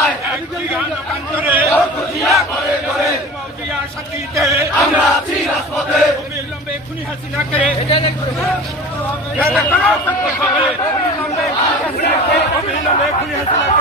বাংলায় একটি গানকান্তরে করে করে মৌজিয়া শান্তিতে আমরা আছি রাজপথে অবিলম্বে খুনি হাসিনাকে গ্রেপ্তার করতে হবে। অবিলম্বে খুনি হাসিনাকে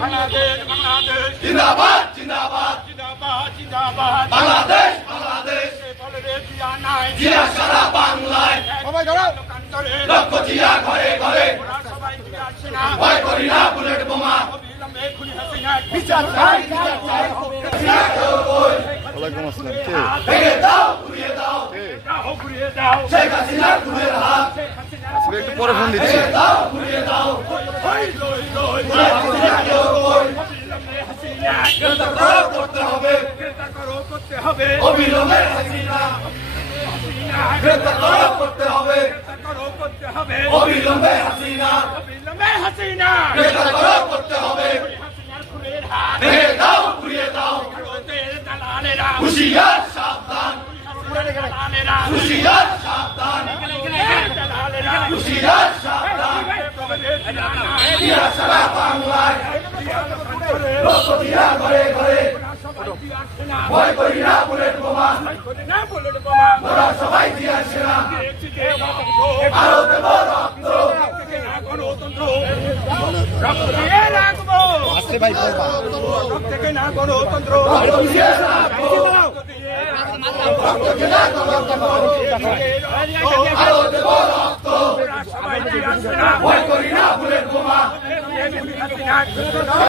বাংলাদেশ বাংলাদেশ জিন্দাবাদ জিন্দাবাদ জিন্দাবাদ জিন্দাবাদ বাংলাদেশ বাংলাদেশ বলে রে জিয়া নাই জিয়া সারা বাংলায় সবাই দাঁড়াও গানকান্তরে লক্ষ জিয়া ঘরে ঘরে ওরা সবাই জিয়া সেনা ভয় করি না বুলেট বোমা অবিলম্বে খুনি হাসিনা বিচার চাই বিচার চাই ওয়ালাইকুম আসসালাম। কে? ভেঙে দাও ঘুরিয়ে দাও দাও ঘুরিয়ে দাও শেখ হাসিনা খুনের হাত আসলে একটু পরে ফোন দিচ্ছি। দাও ঘুরিয়ে দাও লই লই লই হাসিনাকেও কই অবিলম্বে হাসিনা গ্রেফতার করতে হবে গ্রেপ্তার করতে হবে অবিলম্বে হাসিনা গ্রেফতার করতে হবে করতে হবে অবিলম্বে হাসিনা অবিলম্বে হাসিনা গ্রেফতার করতে হবে হাসিনার খুনের হাত ভেঙে দাও ঘুরিয়ে দাও ভারতের দালালেরা হুশিয়ার সাবধান দালালেরা হুশিয়ার সাবধান দালালেরা হুশিয়ার সাবধান জিয়া সারা বাংলায় লক্ষ জিয়া ঘরে ঘরে ভয় করি না বুলেট বোমা ওরা সবাই জিয়া সেনা আরো দেব রক্ত আসছে ভাই বলবা। গণতন্ত্র আরো দেব রক্ত ভয় করি না বুলেট বোমা